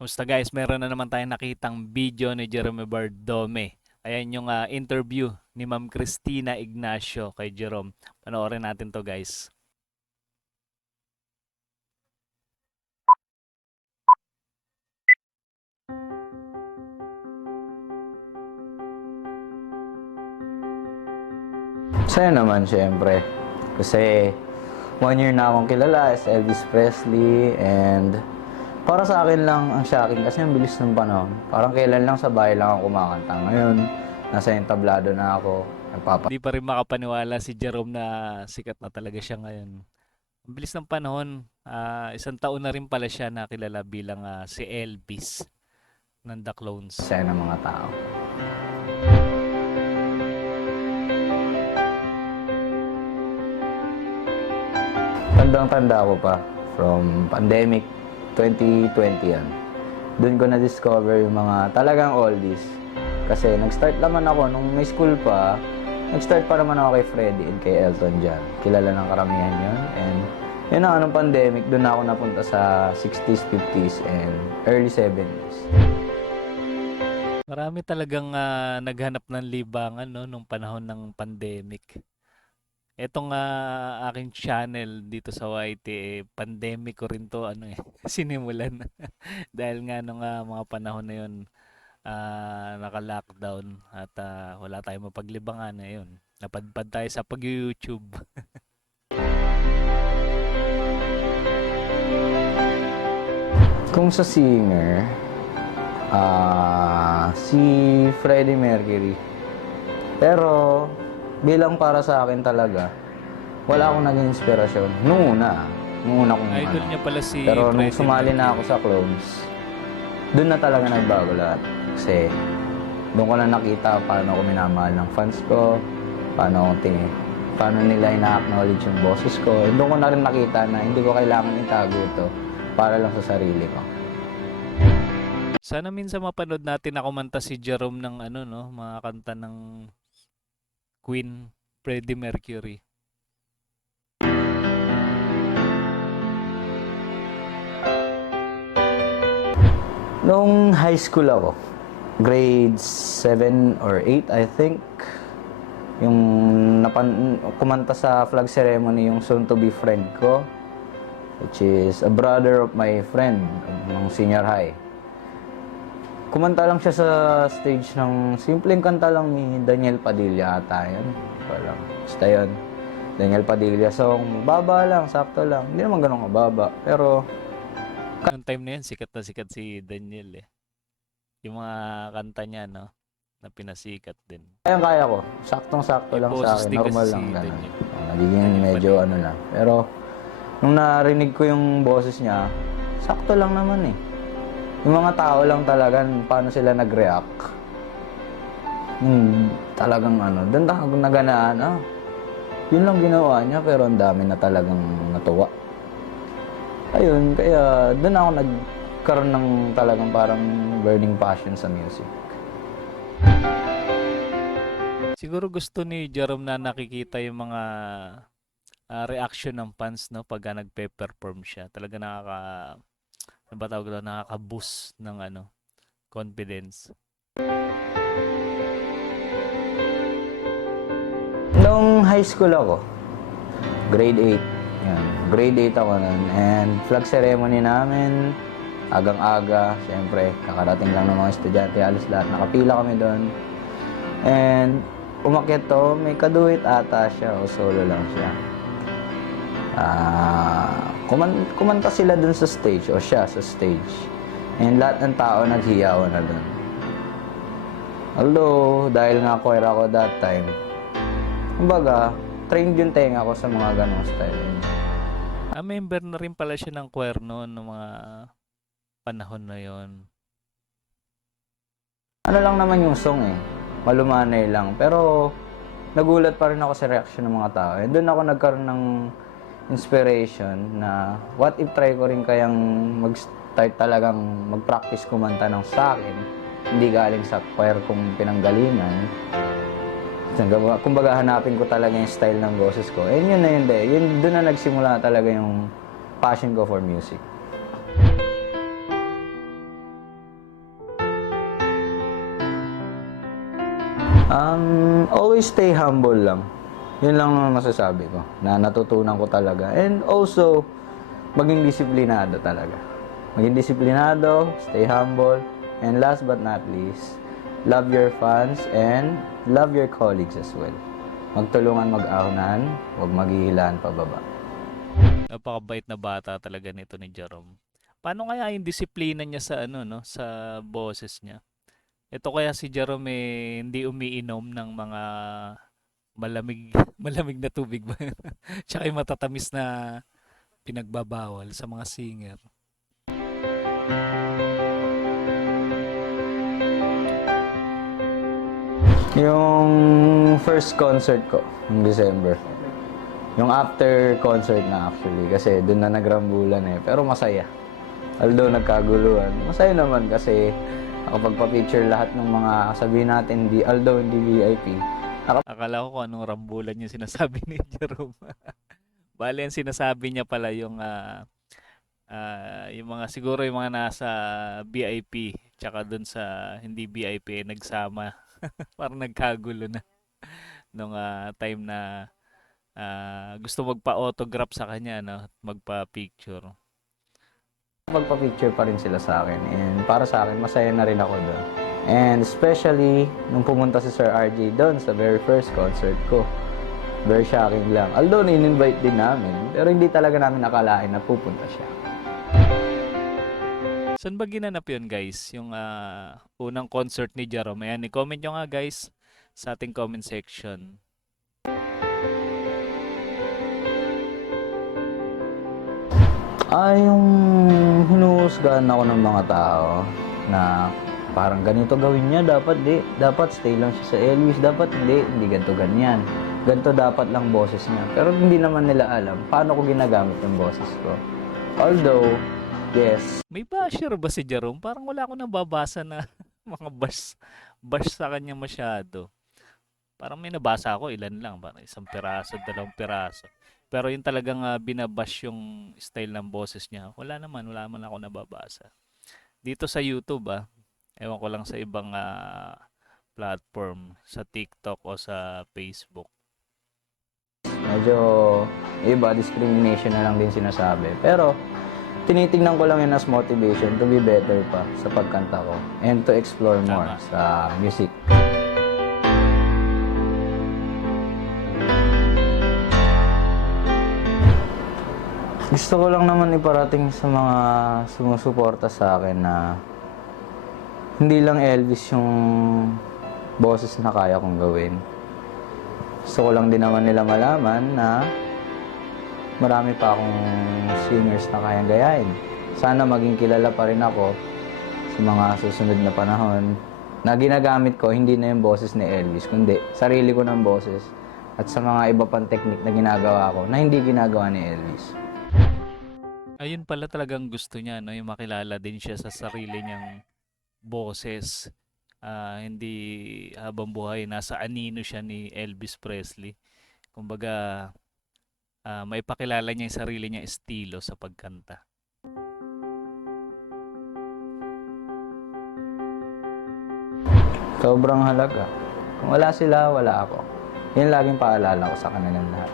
Kumusta guys? Meron na naman tayong nakitang video ni Jerome Bardome. Ayan yung interview ni Ma'am Christina Ignacio kay Jerome. Panoorin natin to guys. Saya naman, syempre. Kasi 1 year na akong kilala as Elvis Presley and para sa akin lang ang shocking kasi ang bilis ng panahon. Parang kailan lang sa bahay lang ako kumakanta. Ngayon, nasa entablado na ako. Hindi pa rin makapaniwala si Jerome na sikat na talaga siya ngayon. Ang bilis ng panahon. Isang taon na rin pala siya nakilala bilang si Elvis ng The Clones. Saya ng mga tao. Tandang-tanda ko pa from pandemic 2020 yan. Doon ko na-discover yung mga talagang oldies. Kasi nag-start naman ako nung may school pa. Nag-start pa naman ako kay Freddie and kay Elton John. Kilala ng karamihan yun. And yun na anong pandemic, doon na ako napunta sa 60s, 50s, and early 70s. Marami talagang naghanap ng libangan no, nung panahon ng pandemic. Etong aking channel dito sa YT, pandemic ko rin to sinimulan. Dahil nga nung mga panahon na yun, naka-lockdown at wala tayong mapaglibangan ngayon. Napadpad tayo sa pag-YouTube. Kung sa singer, si Freddie Mercury. Pero bilang para sa akin talaga, wala akong naging inspirasyon. Nung una kong Idol niya pala si Pero nung Freddie sumali na ako Mercury. sa Clones, doon na talaga nagbago lahat. Kasi doon ko na nakita paano ako minamahal ng fans ko, paano nila ina-acknowledge yung boses ko. Doon ko na rin nakita na hindi ko kailangan itago ito para lang sa sarili ko. Sana minsan mapanood natin na kumanta si Jerome ng mga kanta ng Queen, Freddie Mercury. Nung high school ako, grade 7 or 8 I think, yung kumanta sa flag ceremony yung soon to be friend ko, which is a brother of my friend ng senior high. Kumanta lang siya sa stage ng simpleng kanta lang ni Daniel Padilla ata yun. Basta yun. Daniel Padilla song, baba lang, sakto lang. Hindi naman ganun kababa. Pero Noong time na yun, sikat na sikat si Daniel eh. Yung mga kanta niya, no? Na pinasikat din. kaya ko. Saktong-sakto lang Yung sa boses akin. din Normal kasi lang. si Ganun. Daniel. Nagiging Daniel medyo Padilla. ano lang. Pero nung narinig ko yung boses niya, sakto lang naman eh. Yung mga tao lang talaga, paano sila nag-react. Talagang doon ako naganaan, yun lang ginawa niya, pero ang dami na talagang natuwa. Ayun, kaya doon ako nagkaroon ng talagang parang burning passion sa music. Siguro gusto ni Jerome na nakikita yung mga reaction ng fans, no? Pag nagpe-perform siya. Talaga nakaka-boost ng confidence. Nung high school ako, grade 8. Yan, grade 8 ako nun. And flag ceremony namin, agang-aga. Siyempre, kakarating lang ng mga estudyante. Halos lahat. Nakapila kami doon. And umakyat to, may kaduit ata siya o solo lang siya. Kumanta sila dun sa stage o siya sa stage. And lahat ng tao naghiyaw na dun. Although, dahil nga choir ako that time, kumbaga, trained yung tenga ko sa mga ganong style. Member na rin pala siya ng choir noon ng mga panahon na yon. Ano lang naman yung song eh, malumanay lang. Pero nagulat pa rin ako sa reaction ng mga tao. And doon ako nagkaroon ng inspiration na what if try ko rin kayang mag-start talagang mag-practice kumanta ng sa akin, hindi galing sa choir kong pinanggalingan. Kumbaga hanapin ko talaga yung style ng boses ko. And yun na yun yun, doon na nagsimula talaga yung passion ko for music. Always stay humble lang. Yun lang ang masasabi ko, na natutunan ko talaga. And also, maging disiplinado talaga. Maging disiplinado, stay humble, and last but not least, love your fans and love your colleagues as well. Magtulungan mag-ahunan, huwag maghihilaan pababa. Napakabait na bata talaga nito ni Jerome. Paano kaya yung disiplina niya sa ano no, sa boses niya? Ito kaya si Jerome hindi umiinom ng mga malamig malamig na tubig ba? Tsaka yung matatamis na pinagbabawal sa mga singer. Yung first concert ko, yung December. Yung after concert na actually, kasi doon na nagrambulan Pero masaya. Although nagkaguluhan, masaya naman kasi nakapagpa-picture lahat ng mga sabihin natin, although hindi VIP. Akala ko kung anong rambulan yung sinasabi ni Jerome. Bale, ang sinasabi niya pala yung mga siguro yung mga nasa VIP tsaka dun sa hindi VIP nagsama. Parang nagkagulo na nung time na gusto magpa-autograph sa kanya no, magpa-picture. Magpa-picture pa rin sila sa akin. And para sa akin, masaya na rin ako doon. And especially, nung pumunta si Sir RJ doon sa very first concert ko. Very shocking lang. Although, in-invite din namin. Pero hindi talaga namin nakalain na pupunta siya. Saan ba ginanap yun guys? Yung unang concert ni Jerome. Ayan, i-comment nyo nga guys sa ating comment section. Yung hinuhusgahan ako ng mga tao na parang ganito gawin niya, dapat stay lang siya sa Elvis, dapat hindi ganito ganyan. Ganito dapat lang boses niya. Pero hindi naman nila alam paano ko ginagamit yung boses ko. Although, yes. May basher ba si Jerome? Parang wala akong nababasa na mga bash sa kanya masyado. Parang may nabasa ako, ilan lang, parang 1 piraso, 2 piraso. Pero yung talagang binabash yung style ng boses niya, wala naman ako nababasa. Dito sa YouTube ewan ko lang sa ibang platform, sa TikTok o sa Facebook. Medyo iba, discrimination na lang din sinasabi. Pero, tinitingnan ko lang yun as motivation to be better pa sa pagkanta ko and to explore more Tama. sa music. Gusto ko lang naman iparating sa mga sumusuporta sa akin na hindi lang Elvis yung boses na kaya kong gawin. Gusto ko lang din naman nila malaman na marami pa akong singers na kayang gayahin. Sana maging kilala pa rin ako sa mga susunod na panahon na ginagamit ko hindi na yung boses ni Elvis, kundi sarili ko ng boses at sa mga iba pang technique na ginagawa ko na hindi ginagawa ni Elvis. Ayun pala talagang gusto niya, no? Yung makilala din siya sa sarili niyang boses. Hindi habang buhay, nasa anino siya ni Elvis Presley. Kumbaga, maipakilala niya yung sarili niya estilo sa pagkanta. Sobrang halaga. Kung wala sila, wala ako. Yun laging paalala ko sa kanilang lahat.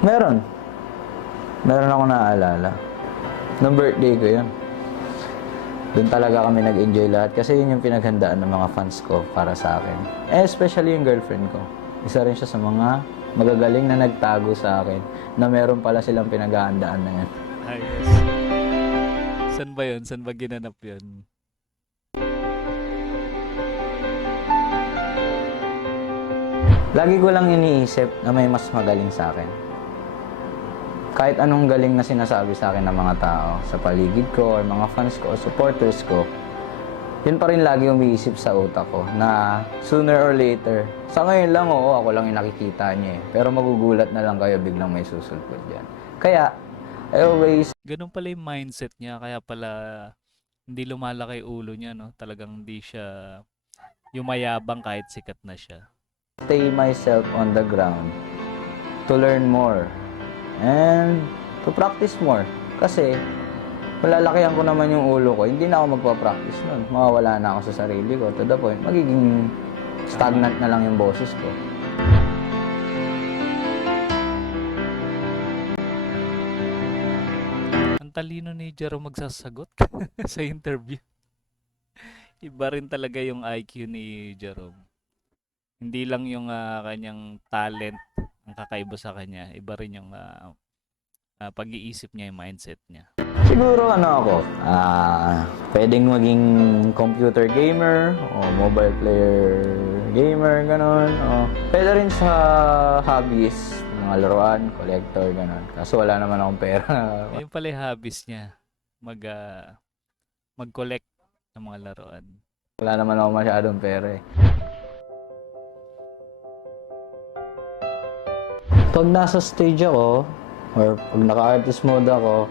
Meron ako naaalala. Nung birthday ko yun. Doon talaga kami nag-enjoy lahat kasi yun yung pinaghandaan ng mga fans ko para sa akin. Especially yung girlfriend ko. Isa rin siya sa mga magagaling na nagtago sa akin na meron pala silang pinaghahandaan na yan. Ayos. Saan ba yun? Saan ba ginanap yun? Lagi ko lang iniisip na may mas magaling sa akin. Kahit anong galing na sinasabi sa akin ng mga tao sa paligid ko or mga fans ko o supporters ko, yun pa rin lagi umiisip sa utak ko na sooner or later, sa ngayon lang ako lang yung nakikita niya pero magugulat na lang kayo biglang may susulpot dyan. Kaya, I always Ganun pala yung mindset niya, kaya pala hindi lumalaki ulo niya, no? Talagang hindi siya yumayabang kahit sikat na siya. stay myself on the ground to learn more and to practice more. Kasi malalakihan ko naman yung ulo ko, hindi na ako magpa-practice nun. Mawawala na ako sa sarili ko. To the point, magiging stagnant na lang yung boses ko. Ang talino ni Jerome magsasagot sa interview. Iba rin talaga yung IQ ni Jerome. Hindi lang yung kanyang talent ang kakaiba sa kanya. Iba rin yung pag-iisip niya, yung mindset niya. Siguro ako, pwedeng maging computer gamer o mobile player gamer, ganon. O, pwede rin sa hobbies, mga laruan, collector, ganon. Kaso wala naman akong pera. Ayun pala yung hobbies niya. Mag-collect ng mga laruan. Wala naman ako masyadong pera eh. Pag nasa stage ako, or pag naka-artist mode ako,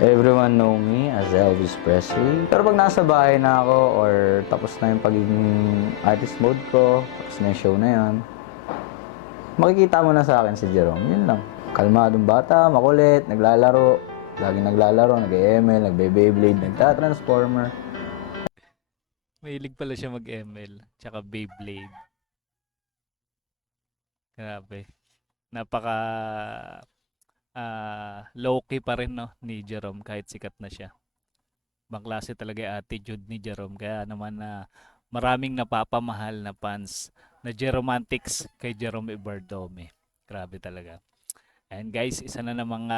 everyone know me as Elvis Presley. Pero pag nasa bahay na ako, or tapos na yung pagiging artist mode ko, tapos na yung show na yan, makikita mo na sa akin si Jerome. Yun lang. Kalmadong bata, makulit, naglalaro, laging naglalaro, nag-ML, nagbe-Beyblade, nagta-transformer. Mahilig pala siya mag-ML, tsaka Beyblade. Grabe. Napaka low-key pa rin no, ni Jerome kahit sikat na siya. Ibang klase talaga yung attitude ni Jerome. Kaya naman maraming napapamahal na fans na Jeromantics kay Jerome Ibardome. Grabe talaga. And guys, isa na namang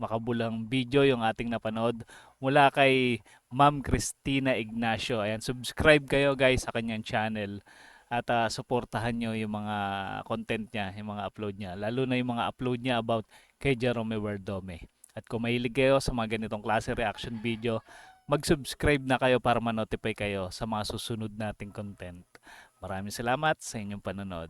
makabulang video yung ating napanood mula kay Ma'am Cristina Ignacio. Ayan, subscribe kayo guys sa kanyang channel at suportahan nyo yung mga content niya, yung mga upload niya. Lalo na yung mga upload niya about kay Jerome Ibardome. At kung mahilig kayo sa mga ganitong klase reaction video, mag-subscribe na kayo para ma-notify kayo sa mga susunod nating content. Maraming salamat sa inyong panonood.